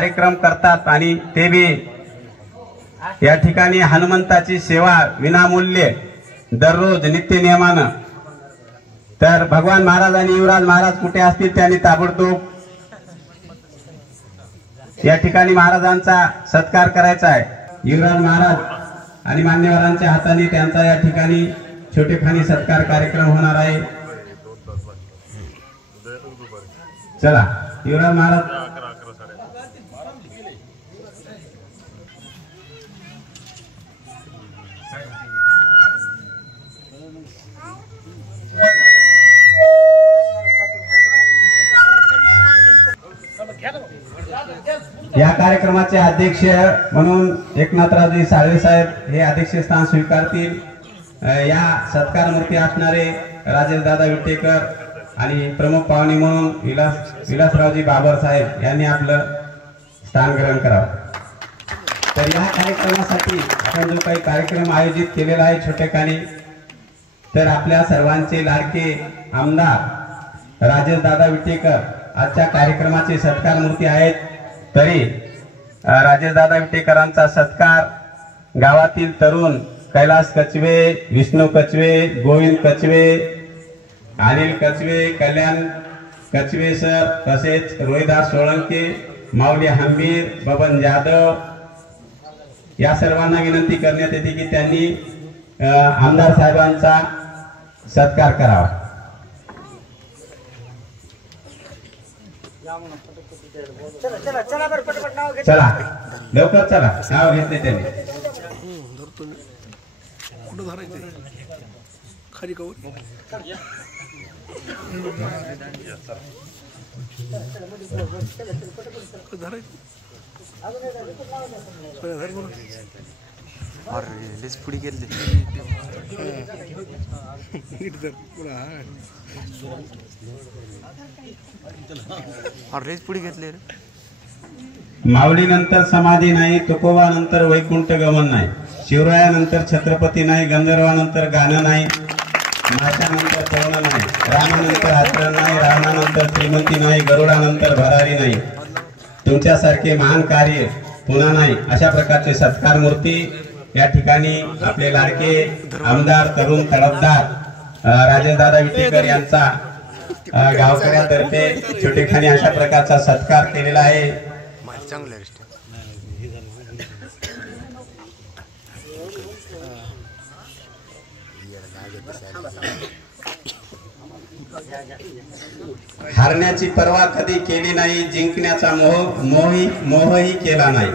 कार्यक्रम करतात आणि ते बी या ठिकाणी हनुमंताची सेवा विनामूल्य दररोज नित्य नियमानं। तर भगवान महाराज आणि युवराज महाराज कुठे असतील त्यांनी ताबडतोब या ठिकाणी महाराजांचा सत्कार करायचा आहे। युवराज महाराज आणि मान्यवरांच्या हाताने त्यांचा या ठिकाणी छोटेखानी सत्कार कार्यक्रम होणार आहे। चला युवराज महाराज या कार्यक्रमाचे अध्यक्ष म्हणून एकनाथरावजी साळवे साहेब हे अध्यक्षस्थान स्वीकारतील। या सत्कार मूर्ती असणारे राजेशदादा विटेकर आणि प्रमुख पाहुणे म्हणून विलासरावजी बाबर साहेब यांनी आपलं स्थान ग्रहण करावं। तर या कार्यक्रमासाठी आपण जो काही कार्यक्रम आयोजित केलेला आहे छोटेखानी, तर आपल्या सर्वांचे लाडके आमदार राजेशदादा विटेकर आजच्या कार्यक्रमाचे सत्कार मूर्ती आहेत। तरी राजेशदादा विटेकरांचा सत्कार गावातील तरुण कैलास कचवे, विष्णू कचवे, गोविंद कचवे, अनिल कचवे, कल्याण कचवे सर, तसेच रोहिदास सोळंके, माऊली हंबीर, बबन जाधव या सर्वांना विनंती करण्यात येते की त्यांनी आमदार साहेबांचा सत्कार करावा। चला लवकर चला, नाव घेतले त्यांनी। और लेस पुडी केली और रेस पुडी घेतले। माऊली नंतर समाधी नाही, तुकोबा नंतर वैकुंठ गमन नाही, शिवरायानंतर छत्रपती नाही, गंधर्वानंतर गाणं नाही, माशानंतर पवनं नाही, रामानंतर आचरण नाही, रावणानंतर श्रीमंती नाही, गरुडानंतर भरारी नाही, तुमच्यासारखे महान कार्य पुन्हा नाही। अशा प्रकारचे सत्कार मूर्ती या ठिकाणी आपले लाडके आमदार तरुण तडफदार राजेशदादा विटेकर यांचा गावकऱ्यांतर्फे छोटेखानी अशा प्रकारचा सत्कार केलेला आहे। हारण्याची पर्वा कधी केली नाही, जिंकण्याचा मोहही केला नाही,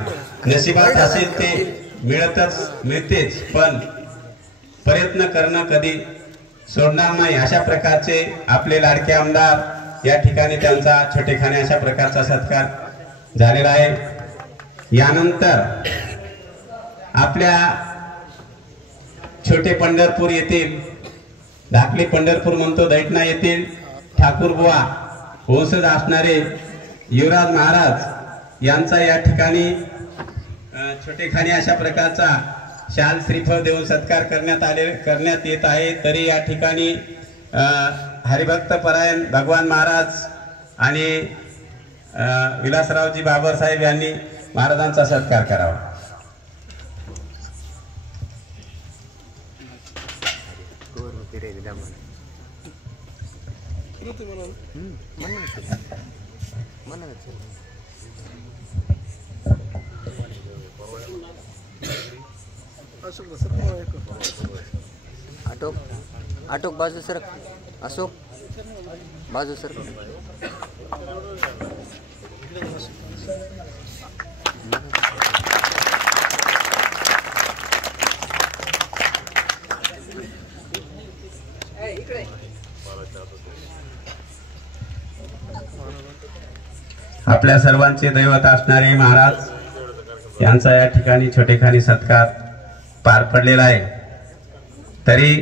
नशिबात असेल ते मिळतेच, पण प्रयत्न करणं कधी सोडणार नाही। अशा प्रकारचे आपले लाडके आमदार या ठिकाणी त्यांचा छोटेखानी अशा प्रकारचा सत्कार झालेला आहे। यानंतर आपल्या छोटे पंढरपूर येथील धाकले पंढरपूर म्हणतो दैठणा येथील ठाकूर बुवा वंशज असणारे युवराज महाराज यांचा या ठिकाणी छोटेखानी अशा प्रकारचा शाल श्रीफळ देऊन सत्कार करण्यात येत आहे। तरी या ठिकाणी हरिभक्त परायण भगवान महाराज आणि विलासरावजी बाबर साहेब यांनी महाराजांचा सत्कार करावा। आटोक बाजू सर, अशोक बाजू सर। आपल्या सर्वांचे दैवत असणारे महाराज यांचा या ठिकाणी छोटेखानी सत्कार पार पडलेला आहे। तरी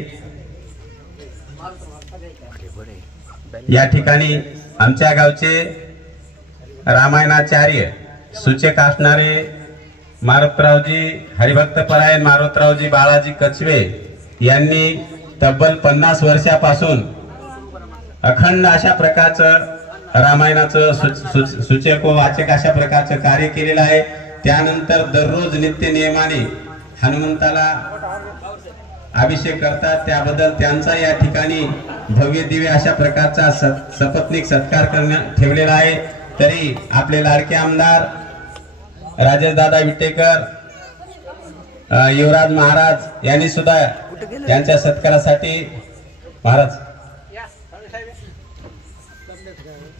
या ठिकाणी आमच्या गावचे रामायणाचार्य सूचक असणारे मारुतरावजी हरिभक्त परायण मारुतरावजी बाळाजी कचवे यांनी तब्बल 50 वर्षापासून अखंड अशा प्रकारचं रामायणाचं सूचक व वाचक अशा प्रकारचं कार्य केलेलं आहे। त्यानंतर दररोज नित्य नियमाने हनुमंताला अभिषेक करतात, त्याबद्दल त्यांचा या ठिकाणी भव्य दिव्य अशा प्रकारचा सपत्नीक सत्कार करण्यात ठेवलेला आहे। तरी आपले लाडके आमदार राजेशदादा विटेकर, युवराज महाराज यांनी सुद्धा यांच्या सत्कारासाठी महाराज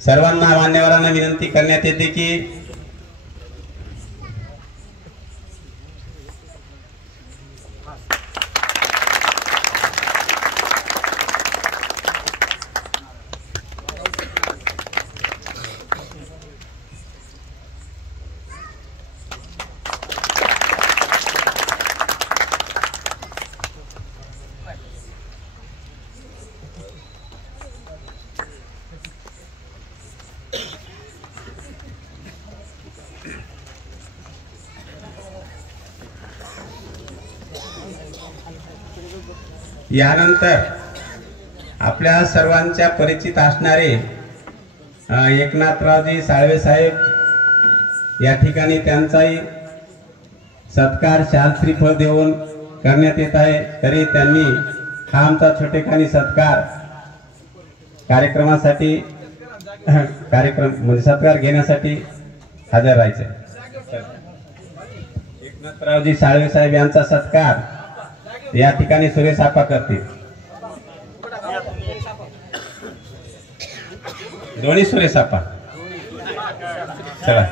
सर्वांना मान्यवरांना विनंती करण्यात येते की यानंतर आपल्या सर्वांच्या परिचित असणारे एकनाथरावजी साळवे साहेब या ठिकाणी त्यांचाही सत्कार शाल श्रीफळ देऊन करण्यात येत आहे। तरी त्यांनी हा आमचा छोटेखानी सत्कार कार्यक्रमासाठी म्हणजे सत्कार घेण्यासाठी हजर राहायचे। एकनाथरावजी साळवे साहेब यांचा सत्कार या ठिकाणी सुरेश आप्पा करतील। दोन्ही सुरेश आप्पा चला।